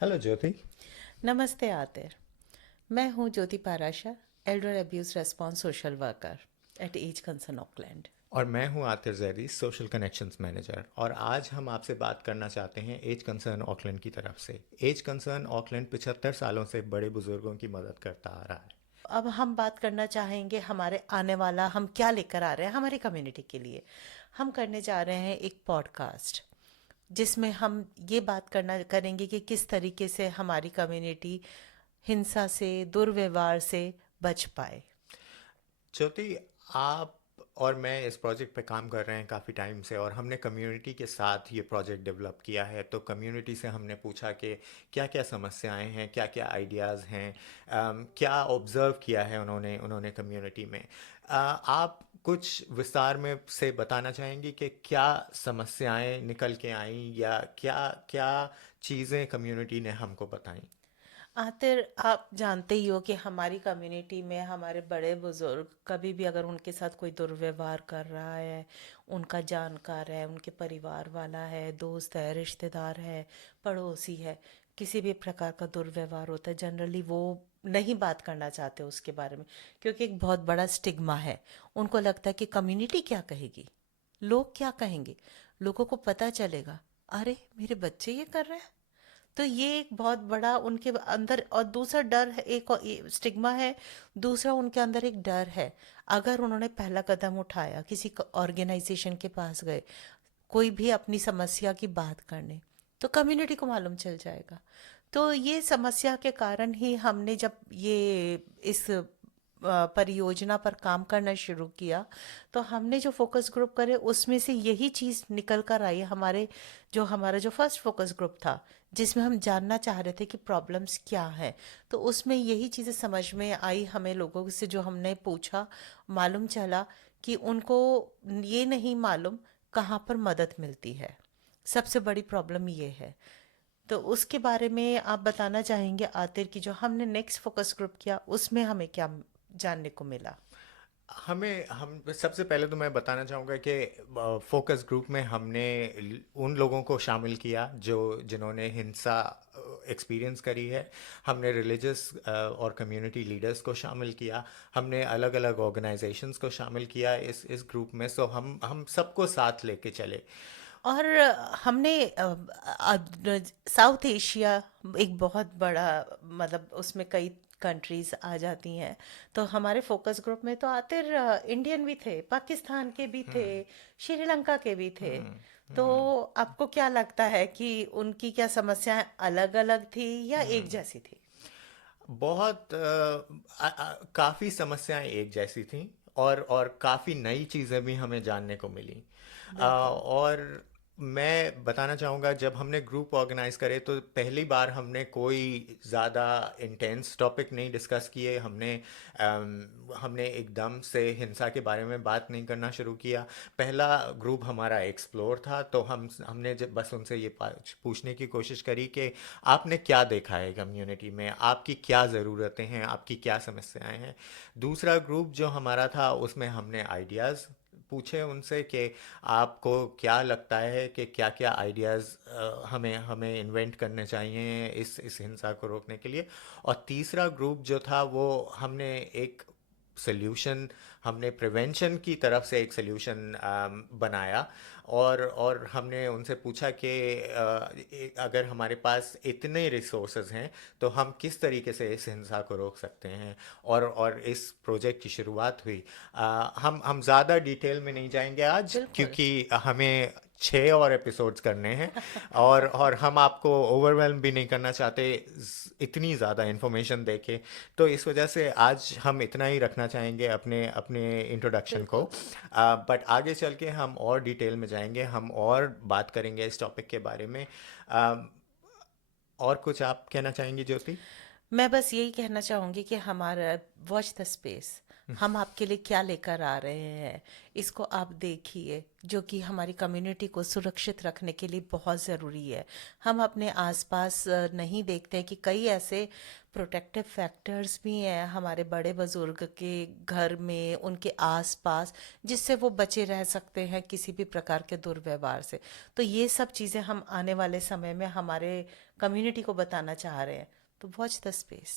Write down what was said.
Hello ज्योति। नमस्ते आतिर। मैं हूँ Jyoti Parashar, elder abuse response social worker at Age Concern Auckland. और मैं हूं Aatir Zaidi, social connections manager. और आज हम आपसे बात करना चाहते हैं एज कंसर्न ऑकलैंड की तरफ से। एज कंसर्न ऑकलैंड 75 सालों से बड़े बुजुर्गों की मदद करता आ रहा है। अब हम बात करना चाहेंगे हमारे आने वाला हम क्या लेकर आ रहे हैं हमारी कम्युनिटी के लिए। हम करने जा रहे हैं एक पॉडकास्ट जिसमें हम ये बात करना करेंगे कि किस तरीके से हमारी कम्युनिटी हिंसा से, दुर्व्यवहार से बच पाए। ज्योति, आप और मैं इस प्रोजेक्ट पे काम कर रहे हैं काफ़ी टाइम से, और हमने कम्युनिटी के साथ ये प्रोजेक्ट डेवलप किया है। तो कम्युनिटी से हमने पूछा कि क्या क्या समस्याएं हैं, क्या क्या आइडियाज़ हैं, क्या ऑब्ज़र्व किया है उन्होंने उन्होंने कम्युनिटी में। आप कुछ विस्तार में से बताना चाहेंगी कि क्या समस्याएं निकल के आईं, या क्या क्या चीज़ें कम्युनिटी ने हमको बताई। आतिर, आप जानते ही हो कि हमारी कम्युनिटी में हमारे बड़े बुजुर्ग कभी भी अगर उनके साथ कोई दुर्व्यवहार कर रहा है, उनका जानकार है, उनके परिवार वाला है, दोस्त है, रिश्तेदार है, पड़ोसी है, किसी भी प्रकार का दुर्व्यवहार होता है, जनरली वो नहीं बात करना चाहते उसके बारे में, क्योंकि एक बहुत बड़ा स्टिग्मा है। उनको लगता है कि कम्युनिटी क्या कहेगी, लोग क्या कहेंगे, लोगों को पता चलेगा, अरे मेरे बच्चे ये कर रहे हैं। तो ये एक बहुत बड़ा उनके अंदर, और दूसरा डर है, एक स्टिग्मा है। दूसरा उनके अंदर एक डर है, अगर उन्होंने पहला कदम उठाया, किसी ऑर्गेनाइजेशन के पास गए, कोई भी अपनी समस्या की बात करने, तो कम्युनिटी को मालूम चल जाएगा। तो ये समस्या के कारण ही हमने जब ये इस परियोजना पर काम करना शुरू किया, तो हमने जो फोकस ग्रुप करे उसमें से यही चीज़ निकल कर आई। हमारा जो फर्स्ट फोकस ग्रुप था, जिसमें हम जानना चाह रहे थे कि प्रॉब्लम्स क्या हैं, तो उसमें यही चीज़ें समझ में आई हमें। लोगों से जो हमने पूछा, मालूम चला कि उनको ये नहीं मालूम कहाँ पर मदद मिलती है। सबसे बड़ी प्रॉब्लम ये है। तो उसके बारे में आप बताना चाहेंगे आतिर कि जो हमने नेक्स्ट फोकस ग्रुप किया उसमें हमें क्या जानने को मिला। हमें हम सबसे पहले तो मैं बताना चाहूँगा कि फोकस ग्रुप में हमने उन लोगों को शामिल किया जो जिन्होंने हिंसा एक्सपीरियंस करी है। हमने रिलीजियस और कम्युनिटी लीडर्स को शामिल किया। हमने अलग अलग ऑर्गेनाइजेशंस को शामिल किया इस ग्रुप में। सो हम सबको साथ लेके चले। और हमने साउथ एशिया एक बहुत बड़ा, मतलब उसमें कई कंट्रीज आ जाती हैं। तो हमारे फोकस ग्रुप में तो आतिर इंडियन भी थे, पाकिस्तान के भी थे, श्रीलंका के भी थे। तो आपको क्या लगता है कि उनकी क्या समस्याएं अलग अलग थी या एक जैसी थी? बहुत काफ़ी समस्याएं एक जैसी थीं, और काफ़ी नई चीज़ें भी हमें जानने को मिली। बिल्कुल। और मैं बताना चाहूँगा, जब हमने ग्रुप ऑर्गेनाइज करे तो पहली बार हमने कोई ज़्यादा इंटेंस टॉपिक नहीं डिस्कस किए। हमने एकदम से हिंसा के बारे में बात नहीं करना शुरू किया। पहला ग्रुप हमारा एक्सप्लोर था, तो हमने जब बस उनसे ये पूछने की कोशिश करी कि आपने क्या देखा है कम्युनिटी में, आपकी क्या ज़रूरतें हैं, आपकी क्या समस्याएं हैं। दूसरा ग्रुप जो हमारा था, उसमें हमने आइडियाज़ पूछे उनसे कि आपको क्या लगता है कि क्या क्या आइडियाज़ हमें हमें इन्वेंट करने चाहिए इस हिंसा को रोकने के लिए। और तीसरा ग्रुप जो था, वो हमने एक सल्यूशन हमने प्रिवेंशन की तरफ से एक सल्यूशन बनाया। और हमने उनसे पूछा कि अगर हमारे पास इतने रिसोर्सेज हैं तो हम किस तरीके से इस हिंसा को रोक सकते हैं। और इस प्रोजेक्ट की शुरुआत हुई। हम ज़्यादा डिटेल में नहीं जाएंगे आज, बिल्कुल। क्योंकि हमें 6 और एपिसोड्स करने हैं। और हम आपको ओवरवेल्म भी नहीं करना चाहते इतनी ज़्यादा इन्फॉर्मेशन देके। तो इस वजह से आज हम इतना ही रखना चाहेंगे अपने अपने इंट्रोडक्शन को। बिल्कुल। बट आगे चल के हम और डिटेल में जाएंगे, हम और बात करेंगे इस टॉपिक के बारे में। आ, और कुछ आप कहना चाहेंगे ज्योति? मैं बस यही कहना चाहूँगी कि हमारा वॉच द स्पेस, हम आपके लिए क्या लेकर आ रहे हैं, इसको आप देखिए, जो कि हमारी कम्युनिटी को सुरक्षित रखने के लिए बहुत ज़रूरी है। हम अपने आसपास नहीं देखते हैं कि कई ऐसे प्रोटेक्टिव फैक्टर्स भी हैं हमारे बड़े बुजुर्ग के घर में, उनके आसपास, जिससे वो बचे रह सकते हैं किसी भी प्रकार के दुर्व्यवहार से। तो ये सब चीज़ें हम आने वाले समय में हमारे कम्युनिटी को बताना चाह रहे हैं। तो वॉच द स्पेस।